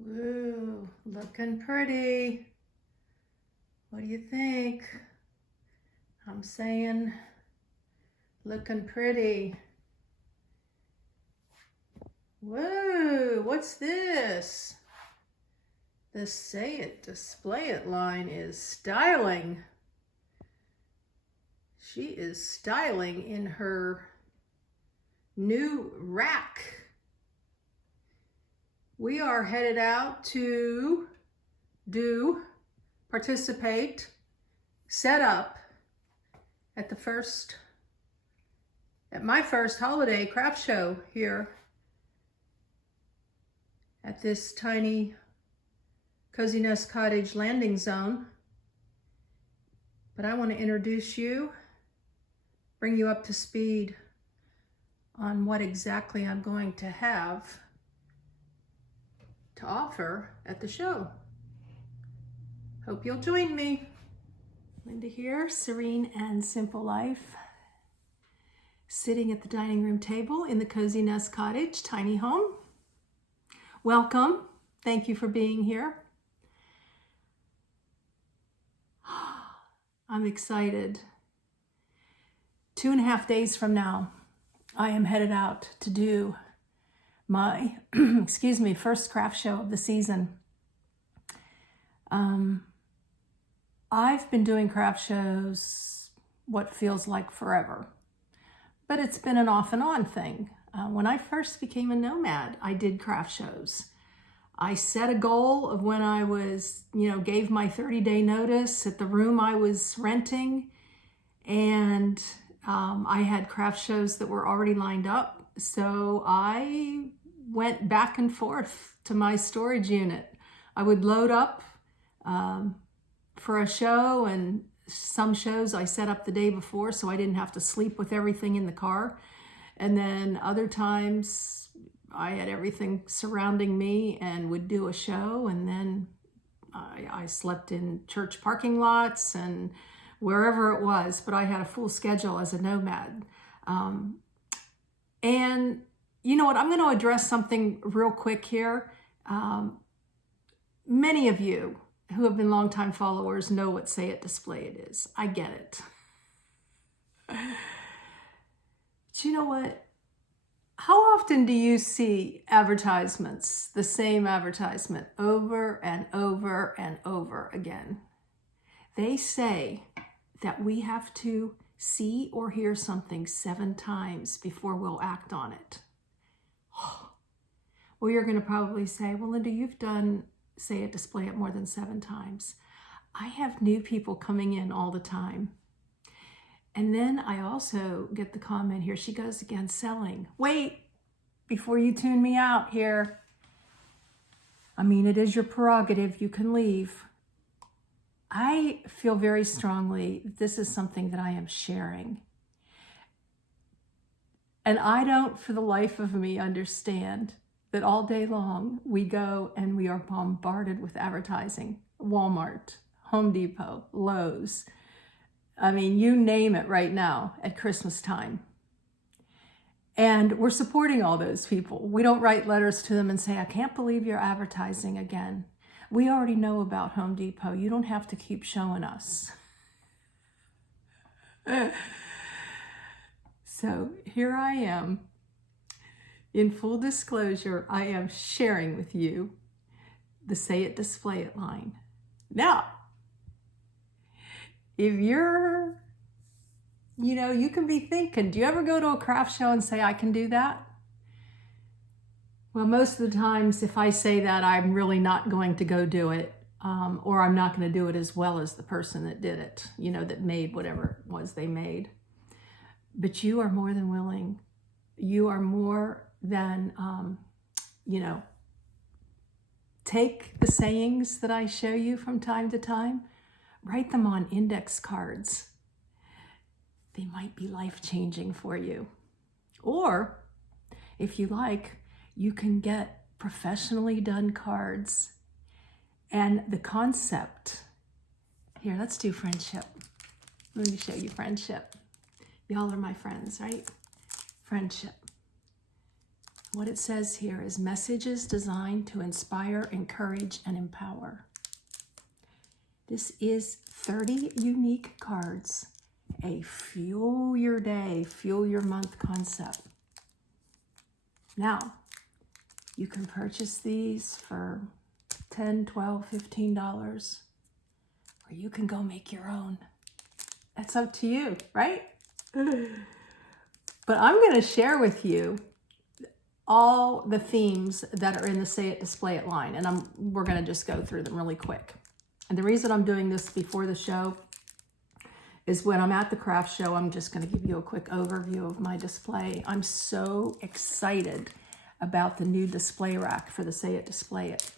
Woo, looking pretty. What do you think? I'm saying looking pretty. Whoa, what's this? The Say It, Display It line is styling. She is styling in her new rack. We are headed out to participate, set up at my first holiday craft show here at this tiny Cozy Nest Cottage landing zone. But I want to introduce you, bring you up to speed on what exactly I'm going to have to offer at the show. Hope you'll join me. Linda here, Serene and Simple Life, sitting at the dining room table in the Cozy Nest Cottage tiny home. Welcome. Thank you for being here. I'm excited. 2.5 days from now, I am headed out to do my, first craft show of the season. I've been doing craft shows what feels like forever, but it's been an off and on thing. When I first became a nomad, I did craft shows. I set a goal of when I was, gave my 30-day notice at the room I was renting, and I had craft shows that were already lined up. So I went back and forth to my storage unit. I would load up for a show, and some shows I set up the day before so I didn't have to sleep with everything in the car. And then other times I had everything surrounding me and would do a show, and then I slept in church parking lots and wherever it was, but I had a full schedule as a nomad. And you know what, I'm going to address something real quick here. Many of you who have been longtime followers know what Say It, Display It is. I get it. But you know what? How often do you see advertisements, the same advertisement, over and over and over again? They say that we have to see or hear something 7 times before we'll act on it. Well, you're going to probably say, well, Linda, you've done Say It, Display It more than 7 times. I have new people coming in all the time. And then I also get the comment, here she goes again, selling. Wait, before you tune me out here. I mean, it is your prerogative. You can leave. I feel very strongly this is something that I am sharing. And I don't, for the life of me, understand that all day long we go and we are bombarded with advertising. Walmart, Home Depot, Lowe's. I mean, you name it right now at Christmas time. And we're supporting all those people. We don't write letters to them and say, I can't believe you're advertising again. We already know about Home Depot. You don't have to keep showing us. So here I am. In full disclosure, I am sharing with you the Say It, Display It line. Now, if you're, you can be thinking, do you ever go to a craft show and say, I can do that? Well, most of the times, if I say that, I'm really not going to go do it, or I'm not going to do it as well as the person that did it, that made whatever it was they made. But you are more than willing. You are more than, take the sayings that I show you from time to time, write them on index cards. They might be life-changing for you. Or, if you like, you can get professionally done cards. And the concept, here, let's do friendship. Let me show you friendship. Y'all are my friends, right? Friendship. What it says here is messages designed to inspire, encourage, and empower. This is 30 unique cards, a fuel your day, fuel your month concept. Now, you can purchase these for $10, $12, $15, or you can go make your own. That's up to you, right? But I'm going to share with you all the themes that are in the Say It, Display It line, and we're going to just go through them really quick. And the reason I'm doing this before the show is when I'm at the craft show, I'm just going to give you a quick overview of my display. I'm so excited about the new display rack for the Say It, Display It.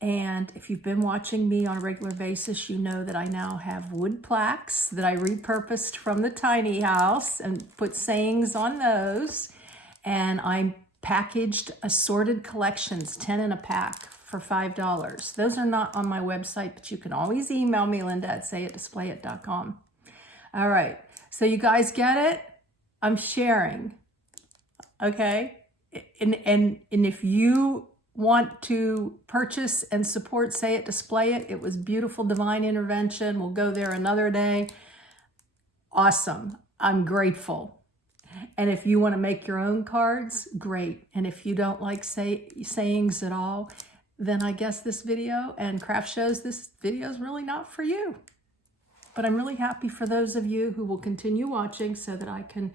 And if you've been watching me on a regular basis, you know that I now have wood plaques that I repurposed from the tiny house and put sayings on those. And I packaged assorted collections, 10 in a pack for $5. Those are not on my website, but you can always email me, Linda@sayitdisplayit.com. All right, so you guys get it? I'm sharing, okay? And if you want to purchase and support Say It, Display It, it was beautiful, divine intervention. We'll go there another day. Awesome. I'm grateful. And if you want to make your own cards, great. And if you don't like sayings at all, then I guess this video and craft shows, this video is really not for you. But I'm really happy for those of you who will continue watching so that I can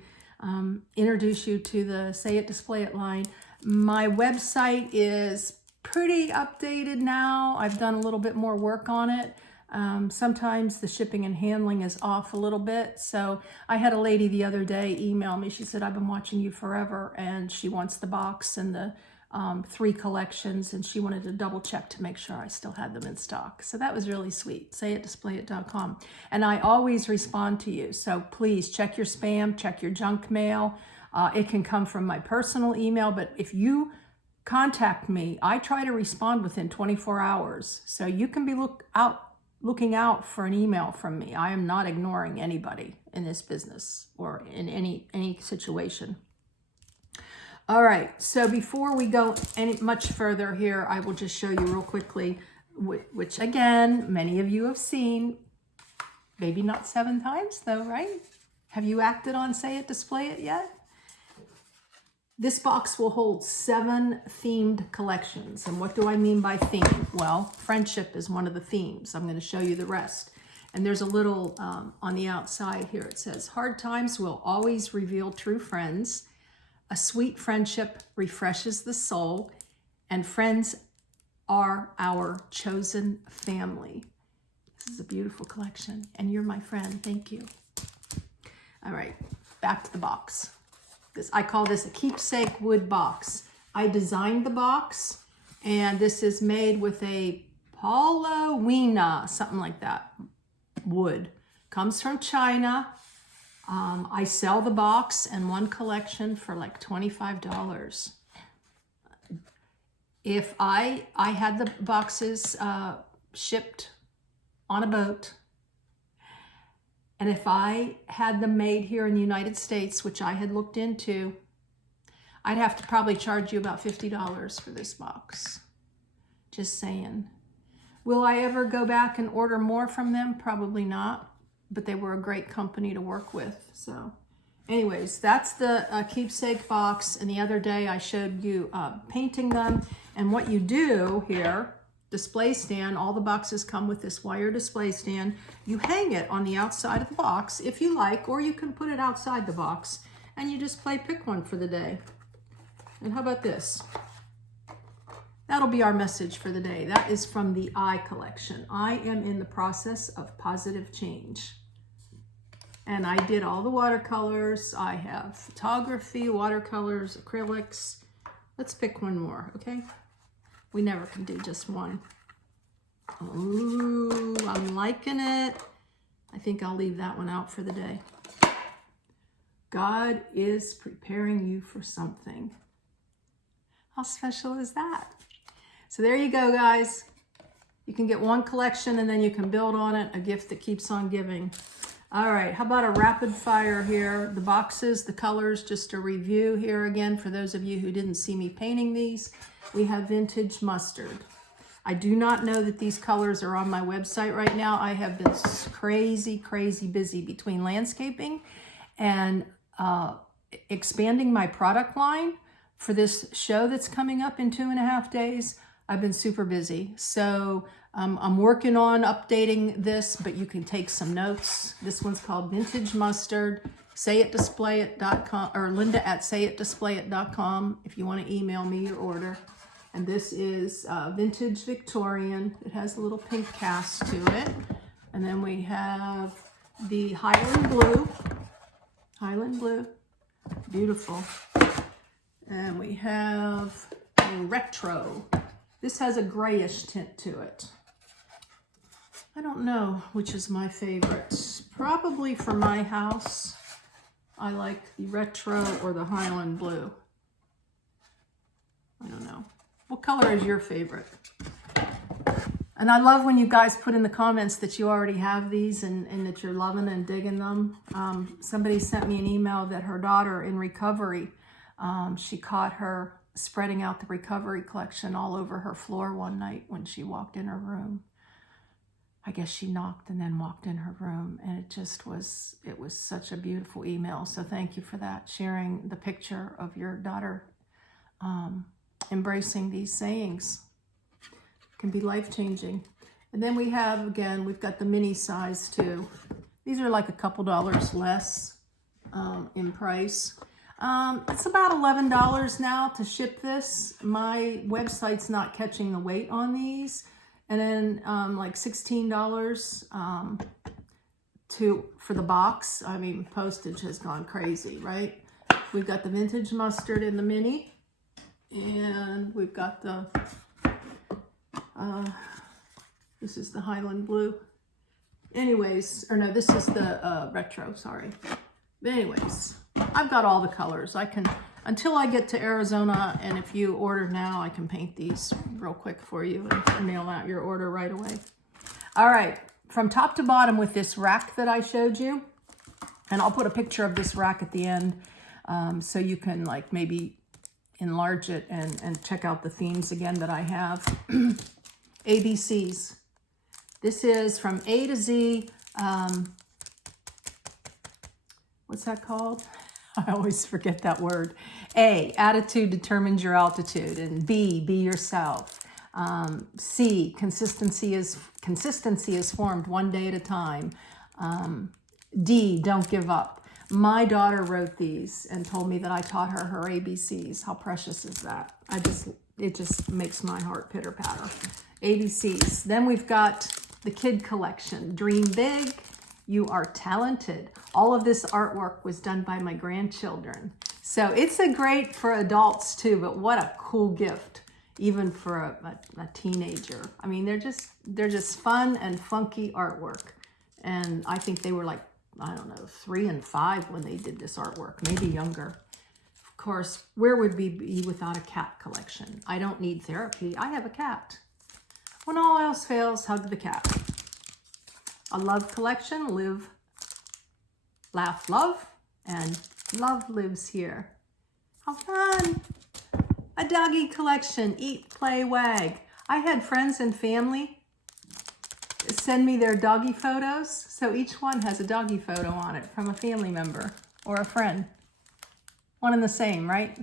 introduce you to the Say It, Display It line. My website is pretty updated now. I've done a little bit more work on it. Sometimes the shipping and handling is off a little bit. So I had a lady the other day email me. She said, I've been watching you forever, and she wants the box and the 3 collections, and she wanted to double check to make sure I still had them in stock. So that was really sweet. SayItDisplayIt.com. And I always respond to you. So please check your spam, check your junk mail. It can come from my personal email, but if you contact me, I try to respond within 24 hours. So you can be looking out for an email from me. I am not ignoring anybody in this business or in any situation. All right, so before we go any much further here, I will just show you real quickly, which again, many of you have seen, maybe not 7 times though, right? Have you acted on Say It, Display It yet? This box will hold 7 themed collections. And what do I mean by theme? Well, friendship is one of the themes. I'm going to show you the rest. And there's a little on the outside here. It says, hard times will always reveal true friends. A sweet friendship refreshes the soul. And friends are our chosen family. This is a beautiful collection. And you're my friend. Thank you. All right, back to the box. I call this a keepsake wood box. I designed the box, and this is made with a Paulownia, something like that, wood. Comes from China. I sell the box and 1 collection for like $25. If I had the boxes shipped on a boat, and if I had them made here in the United States, which I had looked into, I'd have to probably charge you about $50 for this box. Just saying. Will I ever go back and order more from them? Probably not, but they were a great company to work with. So anyways, that's the keepsake box. And the other day I showed you painting them. And what you do here, display stand, all the boxes come with this wire display stand. You hang it on the outside of the box if you like, or you can put it outside the box and you just pick one for the day. And how about this? That'll be our message for the day. That is from the I collection. I am in the process of positive change. And I did all the watercolors. I have photography, watercolors, acrylics. Let's pick one more, okay? We never can do just one. Ooh, I'm liking it. I think I'll leave that one out for the day. God is preparing you for something. How special is that? So there you go, guys. You can get 1 collection and then you can build on it, a gift that keeps on giving. All right, how about a rapid fire here? The boxes, the colors, just a review here again for those of you who didn't see me painting these. We have vintage mustard. I do not know that these colors are on my website right now. I have been crazy busy between landscaping and expanding my product line for this show that's coming up in 2.5 days. I've been super busy. So I'm working on updating this, but you can take some notes. This one's called Vintage Mustard, sayitdisplayit.com, or linda@sayitdisplayit.com if you want to email me your order. And this is Vintage Victorian. It has a little pink cast to it. And then we have the Highland Blue, beautiful. And we have a retro. This has a grayish tint to it. I don't know which is my favorite. Probably for my house, I like the retro or the Highland Blue. I don't know. What color is your favorite? And I love when you guys put in the comments that you already have these and that you're loving and digging them. Somebody sent me an email that her daughter in recovery, she caught her spreading out the recovery collection all over her floor one night when she walked in her room. I guess she knocked and then walked in her room, and it was such a beautiful email. So thank you for that, sharing the picture of your daughter embracing these sayings. It can be life-changing. And then we have, again, we've got the mini size too. These are like a couple dollars less in price. It's about $11 now to ship this. My website's not catching the weight on these. And then like $16 for the box. I mean, postage has gone crazy, right? We've got the vintage mustard in the mini, and we've got the this is the Highland Blue. Anyways, or no, this is the retro, sorry. But anyways, I've got all the colors. I can, until I get to Arizona, and if you order now, I can paint these real quick for you and mail out your order right away. All right, from top to bottom with this rack that I showed you, and I'll put a picture of this rack at the end so you can like maybe enlarge it and check out the themes again that I have. ABCs. This is from A to Z. What's that called? I always forget that word. A, attitude determines your altitude. And B, be yourself. C, consistency is formed one day at a time. D, don't give up. My daughter wrote these and told me that I taught her her ABCs. How precious is that? It just makes my heart pitter patter. ABCs. Then we've got the kid collection. Dream big. You are talented. All of this artwork was done by my grandchildren. So it's a great for adults too, but what a cool gift, even for a teenager. I mean, they're just fun and funky artwork. And I think they were like, I don't know, 3 and 5 when they did this artwork, maybe younger. Of course, where would we be without a cat collection? I don't need therapy. I have a cat. When all else fails, hug the cat. A love collection, live, laugh, love, and love lives here. How fun. A doggy collection, eat, play, wag. I had friends and family send me their doggy photos. So each one has a doggy photo on it from a family member or a friend. One and the same, right?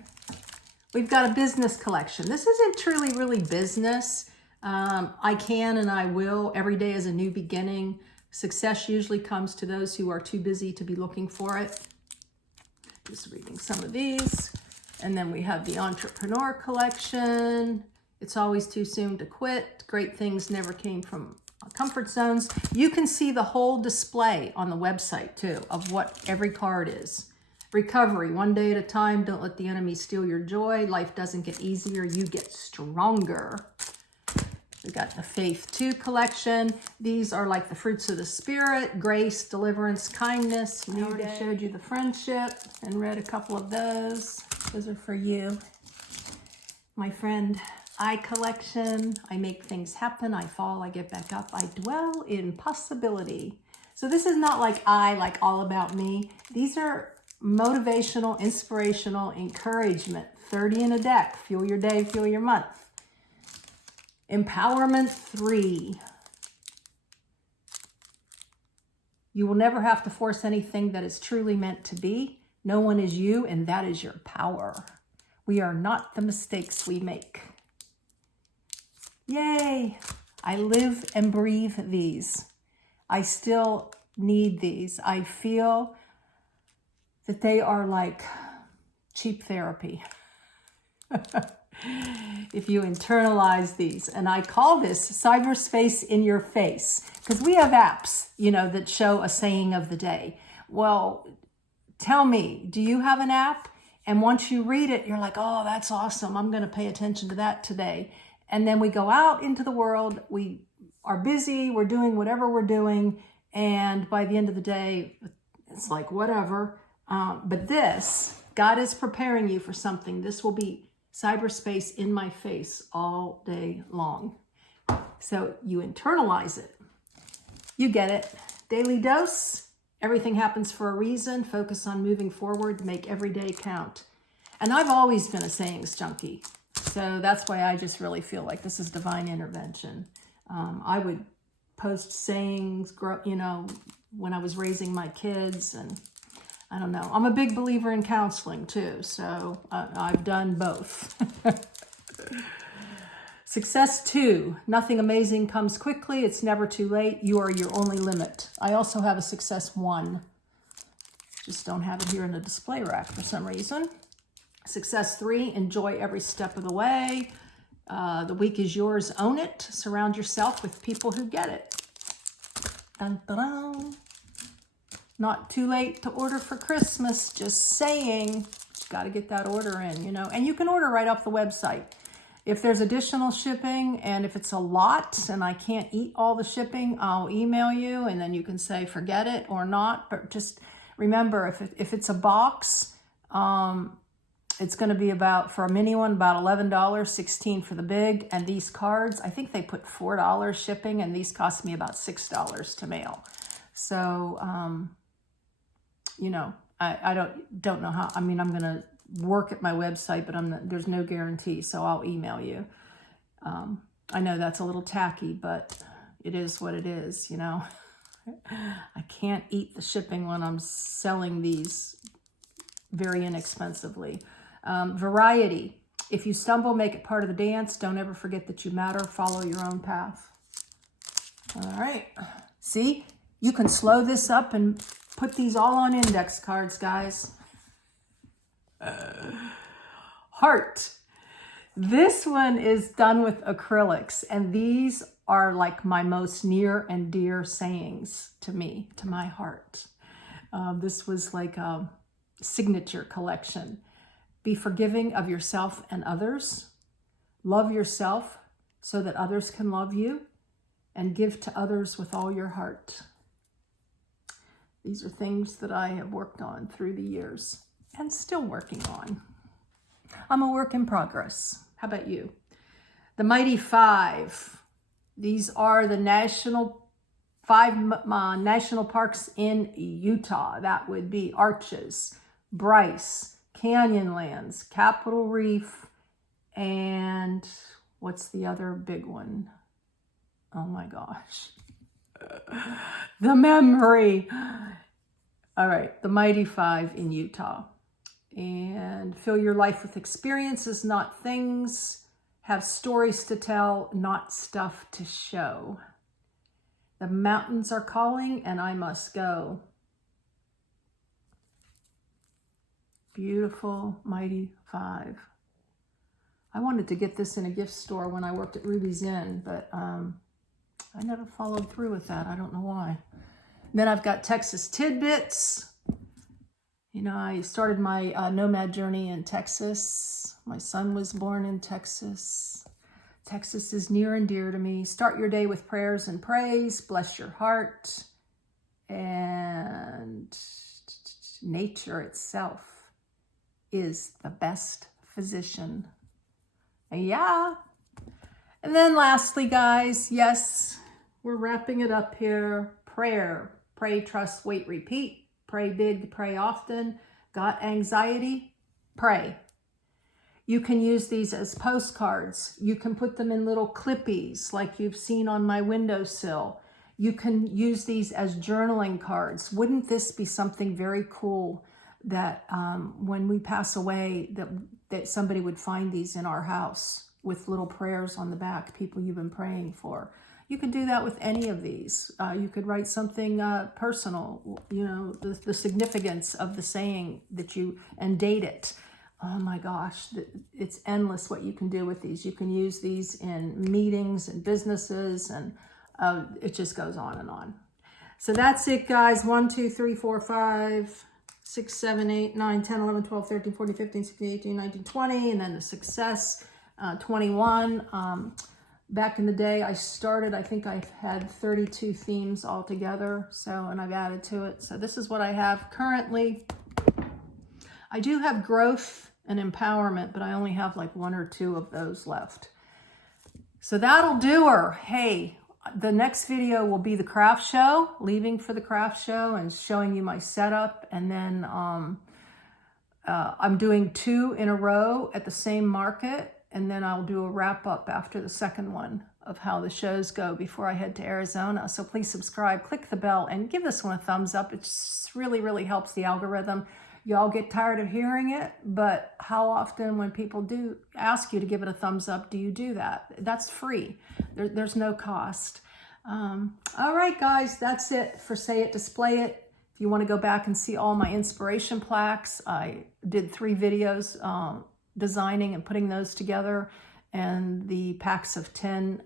We've got a business collection. This isn't truly really business. I can and I will. Every day is a new beginning. Success usually comes to those who are too busy to be looking for it. Just reading some of these. And then we have the entrepreneur collection. It's always too soon to quit. Great things never came from comfort zones. You can see the whole display on the website too of what every card is. Recovery, one day at a time. Don't let the enemy steal your joy. Life doesn't get easier. You get stronger. We got the Faith 2 collection. These are like the fruits of the spirit, grace, deliverance, kindness. I already showed you the friendship and read a couple of those. Those are for you. My friend, I collection. I make things happen. I fall, I get back up. I dwell in possibility. So this is not like all about me. These are motivational, inspirational, encouragement. 30 in a deck. Fuel your day, fuel your month. Empowerment 3. You will never have to force anything that is truly meant to be. No one is you, and that is your power. We are not the mistakes we make. Yay! I live and breathe these. I still need these. I feel that they are like cheap therapy. If you internalize these. And I call this cyberspace in your face, because we have apps, you know, that show a saying of the day. Well, tell me, do you have an app? And once you read it, you're like, oh, that's awesome. I'm going to pay attention to that today. And then we go out into the world. We are busy. We're doing whatever we're doing. And by the end of the day, it's like, whatever. But this, God is preparing you for something. This will be cyberspace in my face all day long. So you internalize it. You get it. Daily dose. Everything happens for a reason. Focus on moving forward. Make every day count. And I've always been a sayings junkie. So that's why I just really feel like this is divine intervention. I would post sayings, you know, when I was raising my kids, and I don't know. I'm a big believer in counseling too, so I've done both. Success 2. Nothing amazing comes quickly. It's never too late. You are your only limit. I also have a success 1. Just don't have it here in the display rack for some reason. Success 3. Enjoy every step of the way. The week is yours. Own it. Surround yourself with people who get it. Dun, dun, dun. Not too late to order for Christmas. Just saying. Got to get that order in, you know. And you can order right off the website. If there's additional shipping, and if it's a lot and I can't eat all the shipping, I'll email you, and then you can say forget it or not. But just remember, if it's a box, it's going to be about, for a mini one, about $11, $16 for the big. And these cards, I think they put $4 shipping, and these cost me about $6 to mail. So, you know, I don't know how. I mean, I'm going to work at my website, but there's no guarantee, so I'll email you. I know that's a little tacky, but it is what it is, you know. I can't eat the shipping when I'm selling these very inexpensively. Variety. If you stumble, make it part of the dance. Don't ever forget that you matter. Follow your own path. All right. See, you can slow this up and put these all on index cards, guys. Heart. This one is done with acrylics, and these are like my most near and dear sayings to me, to my heart. This was like a signature collection. Be forgiving of yourself and others. Love yourself so that others can love you, and give to others with all your heart. These are things that I have worked on through the years and still working on. I'm a work in progress. How about you? The Mighty 5. These are the five national parks in Utah. That would be Arches, Bryce, Canyonlands, Capitol Reef, and what's the other big one? Oh my gosh. The memory. All right, the Mighty 5 in Utah. And fill your life with experiences, not things. Have stories to tell, not stuff to show. The mountains are calling, and I must go. Beautiful, Mighty 5. I wanted to get this in a gift store when I worked at Ruby's Inn, but I never followed through with that. I don't know why. Then I've got Texas Tidbits. You know, I started my nomad journey in Texas. My son was born in Texas. Texas is near and dear to me. Start your day with prayers and praise. Bless your heart. And nature itself is the best physician. Yeah. And then lastly, guys, yes, we're wrapping it up here. Prayer. Pray, trust, wait, repeat. Pray big, pray often. Got anxiety? Pray. You can use these as postcards. You can put them in little clippies like you've seen on my windowsill. You can use these as journaling cards. Wouldn't this be something very cool that when we pass away, that somebody would find these in our house with little prayers on the back, people you've been praying for. You could do that with any of these. You could write something personal, you know, the significance of the saying that and date it. Oh my gosh, it's endless what you can do with these. You can use these in meetings and businesses, and it just goes on and on. So that's it, guys. 1, 2, 3, 4, 5, 6, 7, 8, 9, 10, 11, 12, 13, 14, 15, 16, 18, 19, 20, and then the success, 21. Back in the day, I think I had 32 themes altogether, and I've added to it. So this is what I have currently. I do have growth and empowerment, but I only have like 1 or 2 of those left. So that'll do her. Hey, the next video will be the craft show, leaving for the craft show and showing you my setup. And then I'm doing 2 in a row at the same market. And then I'll do a wrap up after the second one of how the shows go before I head to Arizona. So please subscribe, click the bell, and give this one a thumbs up. It just really, really helps the algorithm. Y'all get tired of hearing it, but how often when people do ask you to give it a thumbs up, do you do that? That's free. There's no cost. All right, guys, that's it for Say It, Display It. If you want to go back and see all my inspiration plaques, I did 3 videos designing and putting those together, and the packs of 10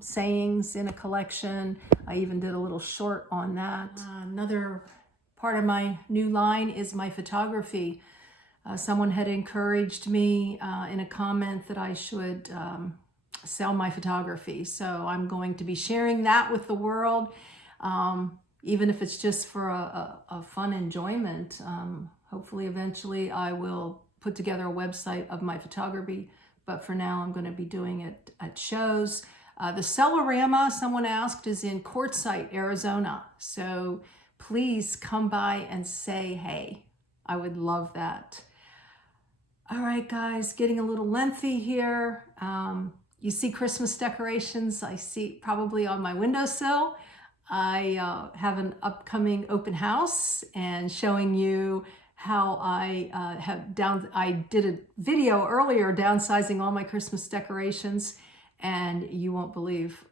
sayings in a collection. I even did a little short on that. Another part of my new line is my photography. Someone had encouraged me in a comment that I should sell my photography. So I'm going to be sharing that with the world, even if it's just for a fun enjoyment. Hopefully, eventually, I will put together a website of my photography. But for now, I'm going to be doing it at shows. The Cellarama, someone asked, is in Quartzsite, Arizona. So please come by and say hey. I would love that. All right, guys, getting a little lengthy here. You see Christmas decorations, I see probably on my windowsill. I have an upcoming open house and showing you how I did a video earlier downsizing all my Christmas decorations, and you won't believe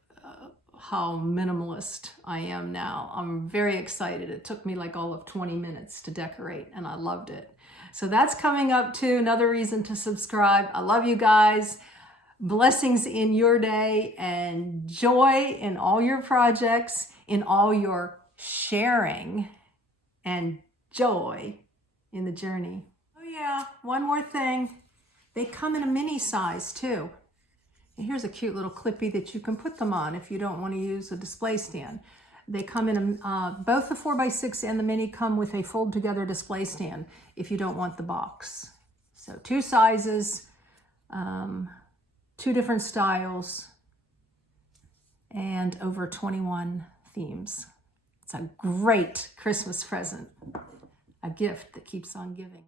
how minimalist I am now. I'm very excited. It took me like all of 20 minutes to decorate, and I loved it. So that's coming up too. Another reason to subscribe. I love you guys. Blessings in your day, and joy in all your projects, in all your sharing, and joy in the journey. Oh yeah, one more thing. They come in a mini size too. And here's a cute little clippy that you can put them on if you don't want to use a display stand. They come in, both the 4x6 and the mini come with a fold together display stand if you don't want the box. So 2 sizes, 2 different styles, and over 21 themes. It's a great Christmas present, a gift that keeps on giving.